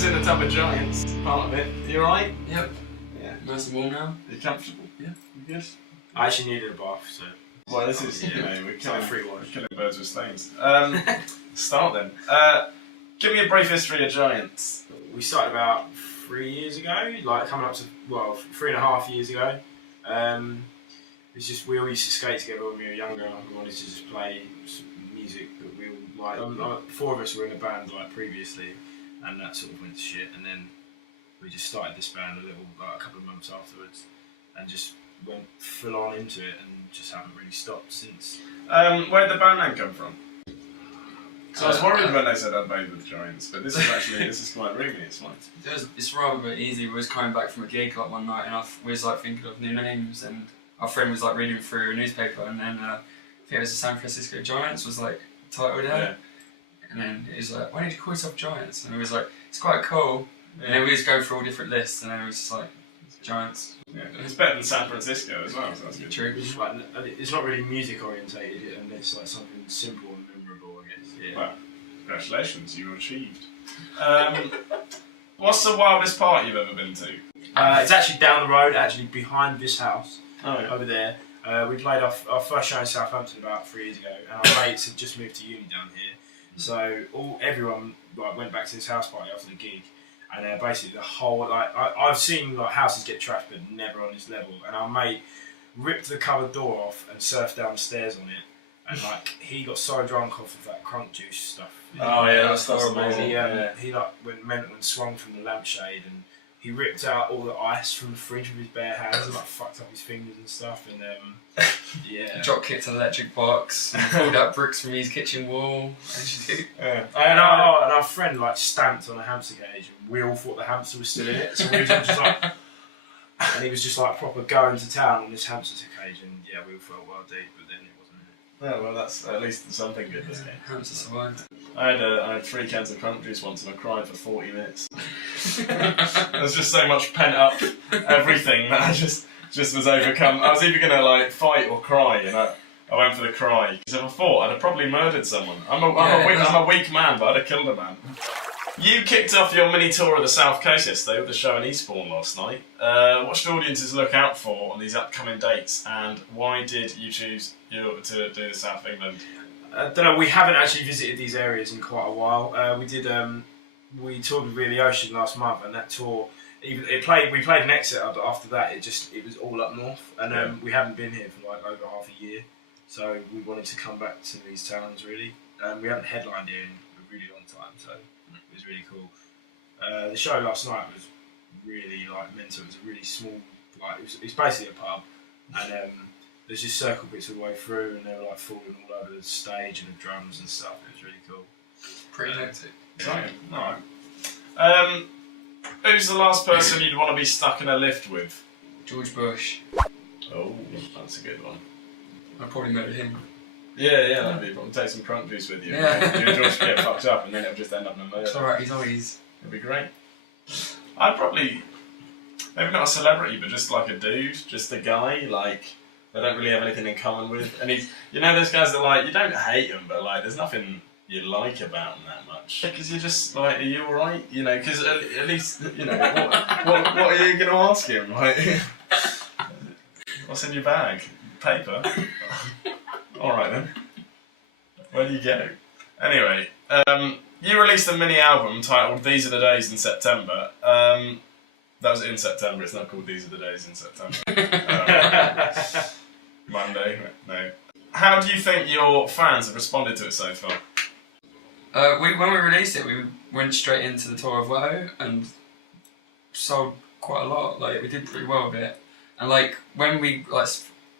is in a tub of giants, part of it. You alright? Yep. Yeah. Nice and warm now. Are you comfortable? Yeah. You good? I actually needed a bath, so. Well, this is, Yeah. you know, we're killing, free wash. we're killing birds with stones. Start then. Give me a brief history of giants. We started about 3 years ago, like coming up to, well, 3.5 years ago. It's just, we all used to skate together when we were younger. We wanted to just play some music, but we all, like, 4 of us were in a band, like, previously, and that sort of went to shit, and then we just started this band a couple of months afterwards, and just went full on into it, and just haven't really stopped since. Where did the band name come from? So I was worried when they said I'd made with giants, but this is quite roomy, it's fine. It's rather easy. We was coming back from a gig like one night, and we was like thinking of new names, and our friend was like reading through a newspaper, and then I think it was the San Francisco Giants was like titled there, Yeah. and then he was like, "Why did you call yourself Giants?" And we was like, "It's quite cool." Yeah. And then we was going through all different lists, and then it was just like Giants. Yeah. It's better than San Francisco as well, so that's good. True. It's, like, it's not really music orientated, and it's like something simple and memorable, I guess. Yeah. Well, congratulations, you achieved. What's the wildest party you've ever been to? It's actually down the road, actually behind this house, Oh, yeah. over there. We played our first show in Southampton about 3 years ago, and our mates had just moved to uni down here. So everyone like went back to this house party after the gig, and basically the whole I've seen like houses get trashed, but never on this level. And our mate ripped the cupboard door off and surfed down the stairs on it, and like he got so drunk off of that crunk juice stuff. Oh yeah, that's horrible. amazing. He like went mental and swung from the lampshade, and he ripped out all the ice from the fridge with his bare hands and like fucked up his fingers and stuff. And yeah, Drop kicked an electric box, and pulled out bricks from his kitchen wall. Yeah. and our friend like stamped on a hamster cage, and we all thought the hamster was still in it. So we were just like, and he was just like proper going to town on this hamster cage, and yeah, we all felt well deep, but then it wasn't in it. Yeah, well, that's at least something good, isn't it? Hamster survived. I had 3 cans of crunk juice once, and I cried for 40 minutes. There's just so much pent up everything that I just was overcome. I was either gonna like fight or cry, and I went for the cry because if I fought, I'd have probably murdered someone. I'm a weak man, but I'd have killed a man. You kicked off your mini tour of the South Coast yesterday with the show in Eastbourne last night. What should audiences look out for on these upcoming dates, and why did you choose to do the South of England? I don't know. We haven't actually visited these areas in quite a while. We toured with Really Ocean last month, and that tour, we played in Exeter, but after that it was all up north, and we haven't been here for like over half a year. So we wanted to come back to these towns really. We haven't headlined here in a really long time, so it was really cool. The show last night was really like mental. It was a really small, like it was basically a pub, and there's just circle bits all the way through, and they were like falling all over the stage and the drums and stuff. It was really cool. Pretty hectic. Exciting. Alright. Who's the last person you'd want to be stuck in a lift with? George Bush. Oh, that's a good one. I'd probably murder him. Yeah, that'd be a problem. Take some crunk juice with you. Yeah. You and George could get fucked up, and then it'll just end up in a murder. It's alright, he's always... It'd be great. I'd probably, maybe not a celebrity, but just like a dude, just a guy, like, they don't really have anything in common with. And he's, you know, those guys that like, you don't hate them, but like, there's nothing you like about them that much. Because you're just like, are you alright? You know, because at least, you know, what are you going to ask him? Like, what's in your bag? Paper? Alright then. Where do you go? Anyway, you released a mini album titled These Are the Days in September. That was in September, it's not called These Are the Days in September. Monday, no. How do you think your fans have responded to it so far? When we released it, we went straight into the tour of Wetto and sold quite a lot. Like, we did pretty well with it. And like, when we, like,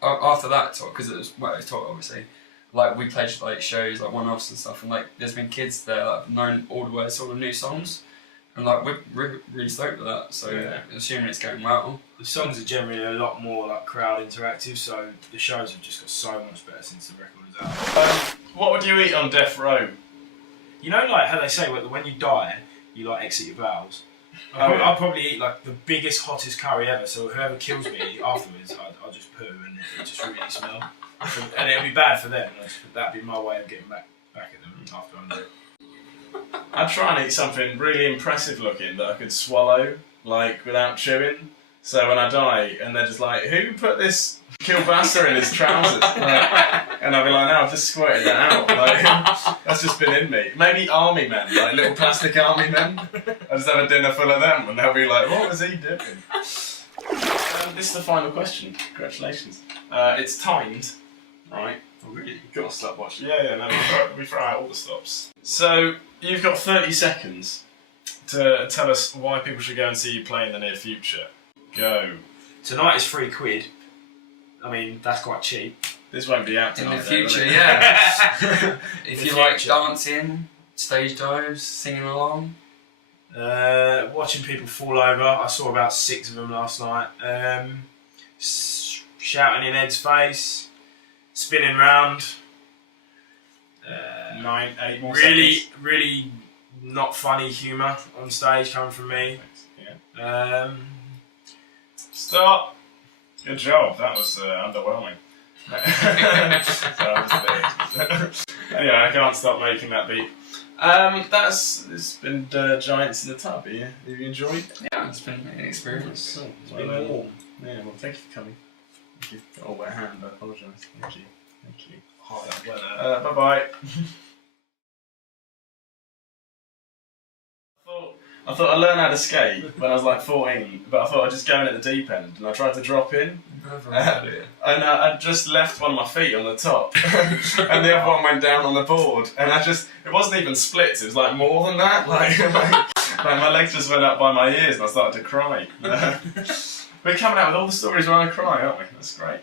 after that tour, because it was Wetto's tour obviously, like, we played like shows, like one-offs and stuff, and like, there's been kids there that have known all the words to all the new songs. And like, we're really stoked with that, so assuming it's going well. The songs are generally a lot more like crowd interactive, so the shows have just got so much better since the record was out. What would you eat on death row? You know, like how they say when you die, you like exit your bowels. I'll probably eat like the biggest, hottest curry ever. So whoever kills me afterwards, I'll just poo and it just really smell, and it'll be bad for them. That'd be my way of getting back at them after I'm dead. I'd try and eat something really impressive looking that I could swallow, like, without chewing. So when I die, and they're just like, who put this kielbasa in his trousers? Like, and I'll be like, no, I've just squirted that out. Like, that's just been in me. Maybe army men, like little plastic army men. I just have a dinner full of them, and they'll be like, what was he doing? This is the final question. Congratulations. It's timed, right? Oh, really? You've got a stopwatch. Yeah, no, we throw out all the stops. So, you've got 30 seconds to tell us why people should go and see you play in the near future. Go. Tonight is £3. I mean, that's quite cheap. This won't be out In tonight. the future, though, will it? yeah. If In you the like future. dancing, stage dives, singing along. Watching people fall over. I saw about 6 of them last night. Shouting in Ed's face. Spinning round. 9, 8 more Really, seconds. really not funny humour on stage coming from me. Yeah. Stop. Good job. That was underwhelming. Anyway, I can't stop making that beat. It's been Giants in the Tub. Yeah, have you enjoyed? Yeah, it's been an experience. Cool. It's been warm. Yeah, well, thank you for coming. Thank you. Oh, wet hand. I apologise. Thank you. Thank you. Oh, that weather. Bye bye. I thought I'd learn how to skate when I was like 14, but I thought I'd just go in at the deep end, and I tried to drop in. And I just left one of my feet on the top, and the other one went down on the board, and it wasn't even splits, it was like more than that, like my legs just went up by my ears and I started to cry. We're coming out with all the stories where I cry, aren't we? That's great.